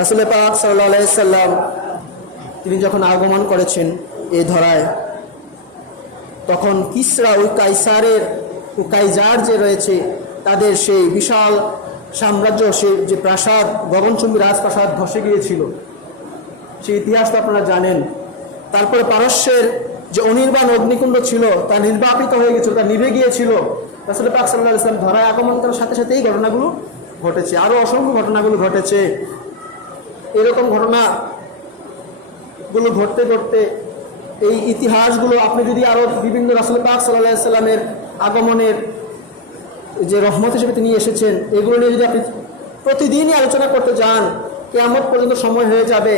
রাসূল পাক সাল্লাল্লাহু আলাইহি সাল্লাম তিনি যখন আগমন করেছেন এই ধরায়, তখন কিসরা ও কাইসারের ও কাইজার যে রয়েছে তাদের সেই বিশাল সাম্রাজ্য, সেই যে প্রাসাদ, গগনচুম্বী রাজপ্রাসাদ ধসে গিয়েছিল, সেই ইতিহাস তো আপনারা জানেন। তারপরে পারস্যের যে অনির্বাণ অগ্নিকুণ্ড ছিল তা নির্বাপিত হয়ে গেছিল, তা নিভে গিয়েছিল। রাসূল পাক সাল্লাল্লাহু আলাইহি সাল্লাম ধরায় আগমন করার সাথে সাথে এই ঘটনাগুলো ঘটেছে, আরও অসংখ্য ঘটনাগুলো ঘটেছে। এরকম ঘটনাগুলো ঘটতে ঘটতে এই ইতিহাসগুলো আপনি যদি আরও বিভিন্ন রাসূল পাক সাল্লাল্লাহু আলাইহি সাল্লামের আগমনের যে রহমত হিসেবে তিনি এসেছেন, এগুলো নিয়ে যদি আপনি প্রতিদিনই আলোচনা করতে যান, কিয়ামত পর্যন্ত সময় হয়ে যাবে।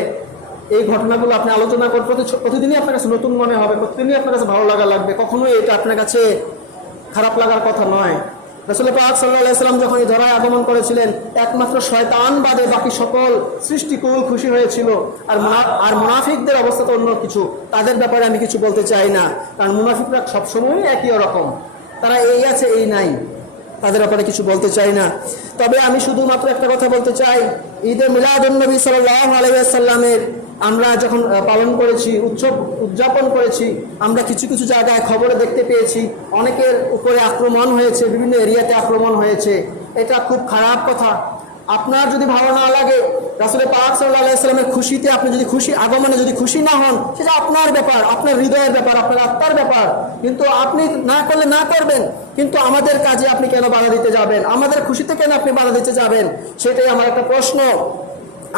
এই ঘটনাগুলো আপনি আলোচনা করতে প্রতিদিনই আপনার কাছে নতুন মনে হবে, প্রতিদিনই আপনার কাছে ভালো লাগা লাগবে, কখনোই এটা আপনার কাছে খারাপ লাগার কথা নয়। রাসূল পাক সাল্লাল্লাহু আলাইহি সাল্লাম যখন এই ধরায় আগমন করেছিলেন, একমাত্র শয়তান বাদে বাকি সকল সৃষ্টিকুল খুশি হয়েছিল। আর মুনাফিকদের অবস্থা তো অন্য কিছু, তাদের ব্যাপারে আমি কিছু বলতে চাই না, কারণ মুনাফিকরা সবসময় একই রকম, তারা এই আছে এই নাই, তাদের ব্যাপারে কিছু বলতে চাই না। তবে আমি শুধুমাত্র একটা কথা বলতে চাই, ঈদে মিলাদুন নবী সাল্লাল্লাহু আলাইহি ওয়াসাল্লামের আমরা যখন পালন করেছি, উদযাপন করেছি, আমরা কিছু কিছু জায়গায় খবরে দেখতে পেয়েছি অনেকের উপরে আক্রমণ হয়েছে, বিভিন্ন এরিয়াতে আক্রমণ হয়েছে। এটা খুব খারাপ কথা। আপনার যদি ভালো না লাগে, রাসূল পাক সাল্লাল্লাহু আলাইহি ওয়াসাল্লামের খুশিতে আপনি যদি আগমনে যদি খুশি না হন, সেটা আপনার ব্যাপার, আপনার হৃদয়ের ব্যাপার, আপনার আত্মার ব্যাপার। কিন্তু আপনি না করলে না করবেন, কিন্তু আমাদের কাজে আপনি কেন বাধা দিতে যাবেন? আমাদের খুশিতে কেন আপনি বাধা দিতে যাবেন? সেটাই আমার একটা প্রশ্ন।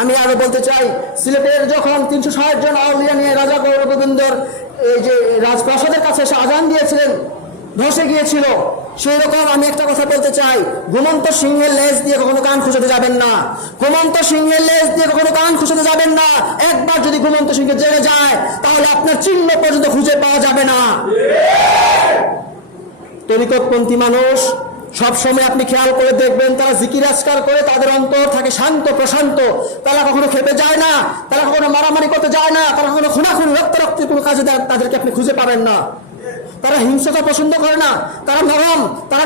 আমি আরো বলতে চাই, সিলেটের যখন 360 জন আউলিয়া নিয়ে রাজা গৌরগোবিন্দর এই যে রাজপ্রাসাদের কাছে এসে আজান দিয়েছিলেন, ধসে গিয়েছিল, সেই রকম আমি একটা কথা বলতে চাই, ঘুমন্ত সিংহের লেজ দিয়ে কখনো কান খুঁজতে যাবেন না। ঘুমন্ত সিংহের লেজ দিয়ে কখনো কান খুঁজতে যাবেন না। একবার যদি ঘুমন্ত সিংহে জেগে যায়, তাহলে আপনার চিহ্ন পর্যন্ত খুঁজে পাওয়া যাবে না। তরিকতপন্থী মানুষ সবসময় আপনি খেয়াল করে দেখবেন, তারা জিকির আজকার করে, তাদের অন্তর থাকে শান্ত প্রশান্ত, তারা কখনো খেপে যায় না, তারা কখনো মারামারি করতে যায় না, তারা কখনো খুনাখুনি রক্তারক্তির কোনো কাজে তাদেরকে আপনি খুঁজে পাবেন না। তারা হিংসা পছন্দ করে না, তারা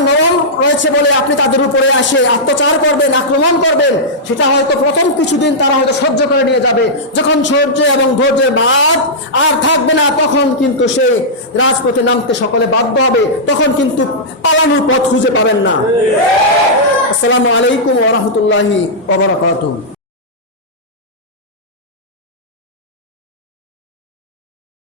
নরম রয়েছে বলে আপনি তাদের উপরে আসে অত্যাচার করবেন, আক্রমণ করবেন। সেটা হয়তো প্রথম কিছুদিন তারা হয়তো সহ্য করে নিয়ে যাবে, যখন সহ্য এবং ধৈর্যের বাদ আর থাকবে না, তখন কিন্তু সেই রাজপথে নামতে সকলে বাধ্য হবে, তখন কিন্তু পালানোর পথ খুঁজে পাবেন না। আসসালামু আলাইকুম ওয়া রাহমাতুল্লাহি ওয়া বারাকাতুহু।